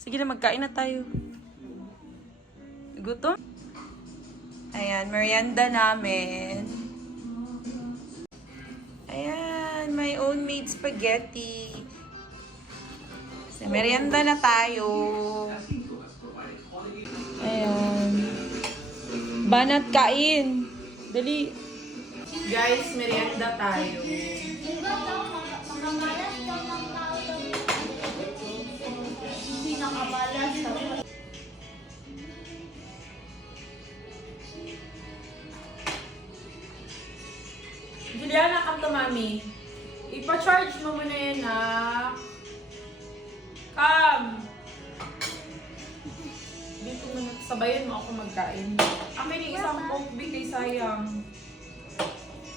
Sige na, magkain na tayo. Gutom? Ayan, merienda namin. Ayan, my own made spaghetti. So, merienda na tayo. Ayan. Banat kain. Dali. Guys, merienda tayo. Pinakabalas daw. Juliana, come to mami. Ipa-charge mo muna yan, ha? Come! Dito mo na, sabayan mo ako magkain. Akin yung isang coke, kay sayang.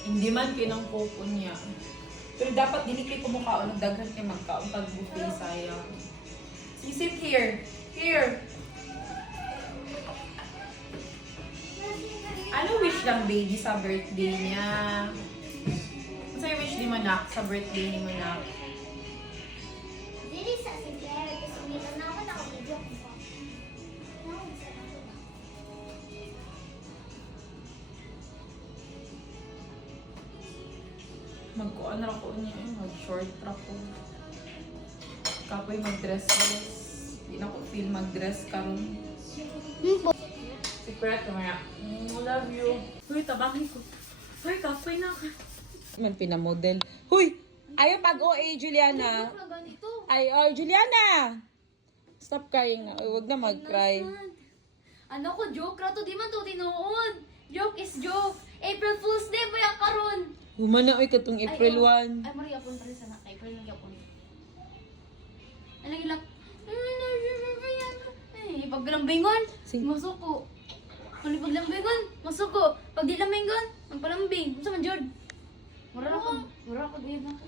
Hindi man kinang coke niya. Pero dapat dili kay kumukhaon, nagdaghan kay magkaon pag buffet sayang. You sit here. Here. Ano wish lang baby sa birthday niya? Ano yung wish di mo nak sa birthday ni mo nak? Dili sa sigara kasi nito na ako nakabidyo ko. Magkuan ra ko niya, mag-short ra ko. Kapoy mag-dress-dress. Di na ko feel mag-dress karon. Secret kamaya. Love you. Uy, tabangin ko. Uy, kapoy na ka. Man pinamodel. Huy! Ayaw pag-OA, Juliana. Ay, oh, Juliana! Stop crying na. Huwag na mag-cry. Ano ko, joke ra to. Di man to tinuod. Joke is joke. April Fool's Day ba yung karon? Humana ay katong April 1. Ay, Maria, punta rin sana. April lang yapon. Ano yung lak? Ay, pag lambingon, masuko. Kung pag lambingon, masuko. Pag di lambingon, magpalambing. Kung saan man, Jord? Mura ako din ako.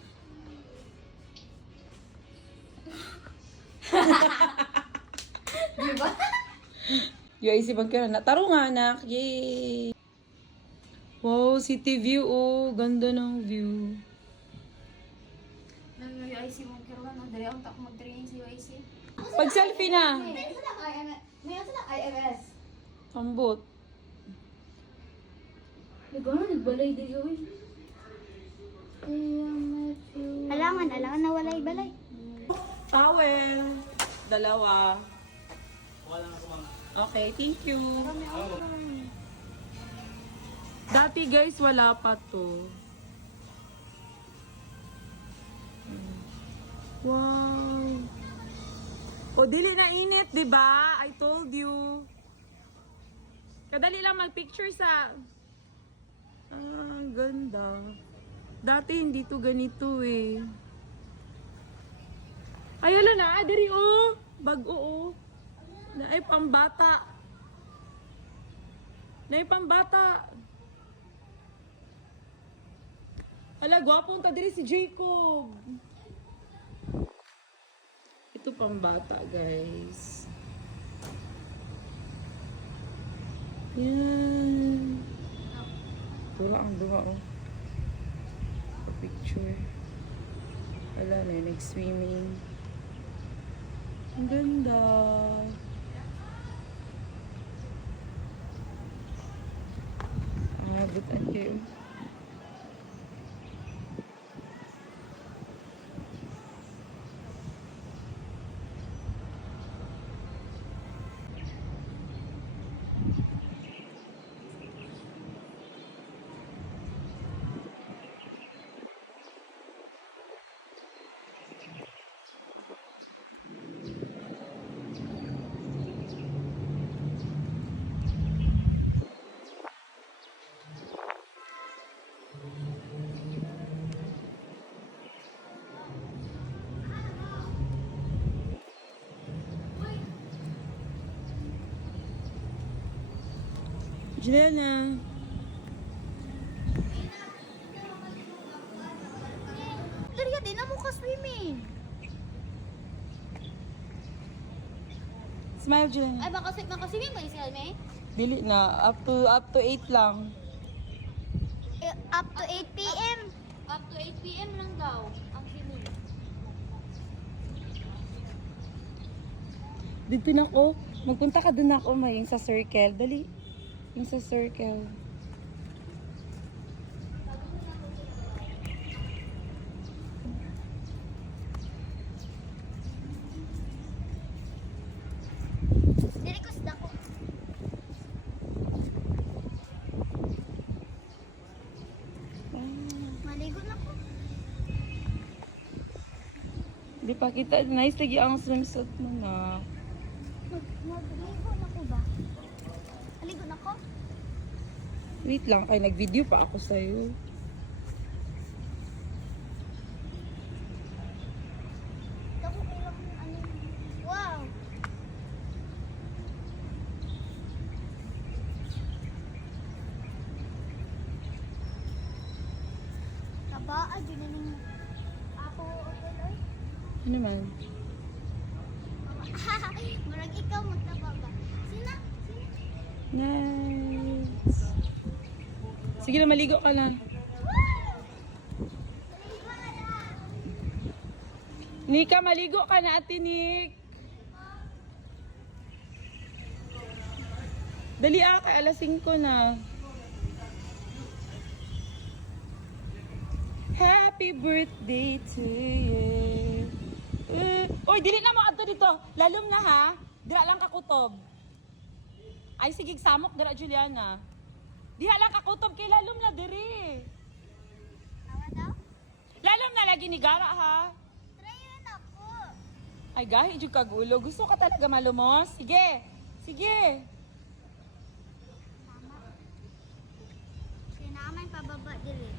Diba? Yung isipan ka na. Taro nga, anak. Yay! Wow, city view, oh. Ganda ng view. Nang UIC mo kiruan, dali ako tako mag-training sa UIC. Pag selfie na. May silang IMS. Pambot. Nagano, nagbalay di yun. Alangan na walay balay. Towel. Dalawa. Okay, thank you. Dati guys, wala pa to. Wow. O, dili na init, di ba? I told you. Kadali lang mag-picture sa... ang ganda. Dati hindi to ganito eh. Ay, wala na. Diri, oh. Bag-o, oh. Naay pambata. Naay pambata. Hala, gwapong ta diri si Jacob. Ito pambata, guys. Yan. Wala ang duha, oh. Picture. Wala na, nag-swimming. Ang ganda. Butan kayo. Juliana. Dali din na mo ka swimming. Smile, Juliana. Ay makaswimming ba si Alme? Dili na. Up to 8 lang. Up to 8 p.m. Up to 8 p.m. lang daw ang swimming. Dito na ako. Magpunta ka dun ako, may yung sa circle. Dali. Yung sa circle. Dili ko sa dako. Maligo na ko. Di pa kita. Nice lagi ang swimsuit mo na. Magligo na ko ba? Maligo na ko? Wait lang, kay nag-video pa ako sa'yo. Dako ilang ano. Wow! Kabaa, dyan na ning ako okay, oy. Ano man? Murag ikaw magtaba ba? Sina? Nice. Sige na, maligo ka na. Nika, maligo ka na, Ate Nick. Dali kay alas 5 na. Happy birthday to you. Oy, dili na mo adto dito. Lalom na ha. Dira lang ka kutob. Ay sige samok dira Juliana. Diha lang ka kutob kay lalom na diri. Tawa daw? Lalom na lagi ni gara ha. Try yun ako. Ay gahi jud kag ulo. Gusto ka talaga malumos? Sige. Sige. Sinamay pababa dili.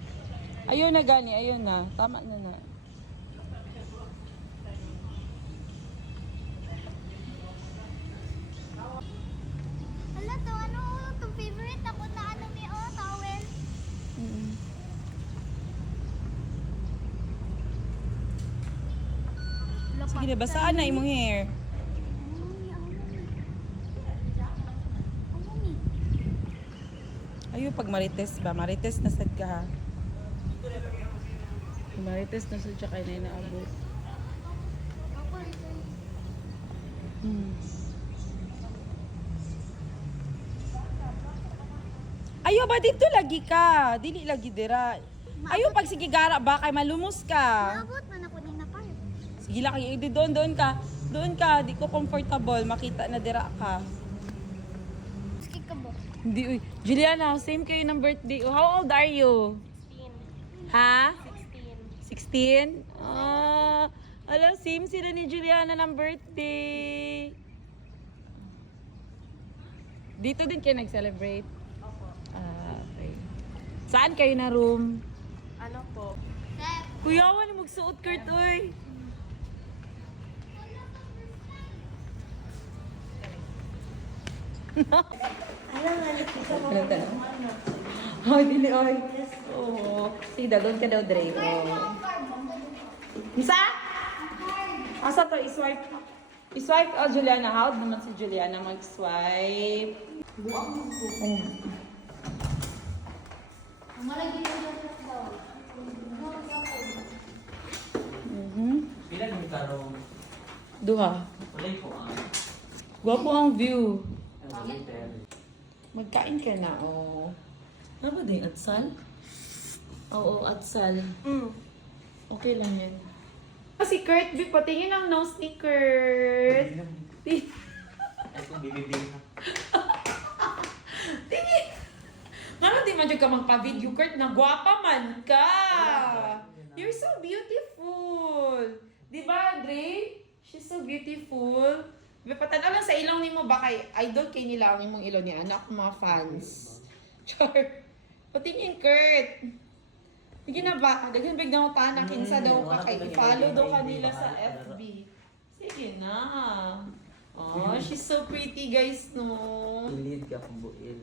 Ayun na gani, ayun na. Tama na na. Hala to, ano? Itong favorite ako na ano ni towel. Mm. Sige na, basaan na imong hair. Ayun, pag marites ba? Marites na sad ka ha. Marites na sad siya kay na inaabot. Ayo ba dito lagi ka? Dili lagi dira. Ayo pag sige gara ba kay malumos ka. Abot man ako ni napay. Sige lang, doon ka. Doon ka, di ko comfortable. Makita na dira ka. Sige ka ba? Hindi, uy. Juliana, same kayo ng birthday. Oh, how old are you? 16. Ha? 16. 16? Ah, alam, same sila ni Juliana ng birthday. Dito din kayo nag-celebrate? Opo. Ah, okay. Saan kayo na room? Ano po? Sep. Kuya, wala magsuot, Kurt, oy. Oh, dili, oy. Oo. Sige daw, doon ka daw, Dre. Oh. Isa? Asa to? I-swipe. I-swipe, oh, Juliana. How naman si Juliana mag-swipe? Oh. Malagi na daw. Pila ng tarong Duha. kulay po ang Gwapo ang view. liter. Magkain ka na, oh. Ano ba din? Atsal? Oo, atsal. Okay lang yan. Si Kurt, patingin ang nose ni Kurt. Ay kung bibibig na. Tingin! Nga di man dyan ka magpa-video, Kurt, na gwapa man ka! You're so beautiful! Di ba, Dre? She's so beautiful. Patanaw lang sa ilong ni mo, baka idol kay nila ang imong ilong ni anak, mga fans. Char. Patingin, Kurt. Sige na ba? Daghan big na tanan, kinsa daw ka kay i-follow daw kanila sa FB. Sige na. Oh, she's so pretty, guys, no? Ilid ka kung buil.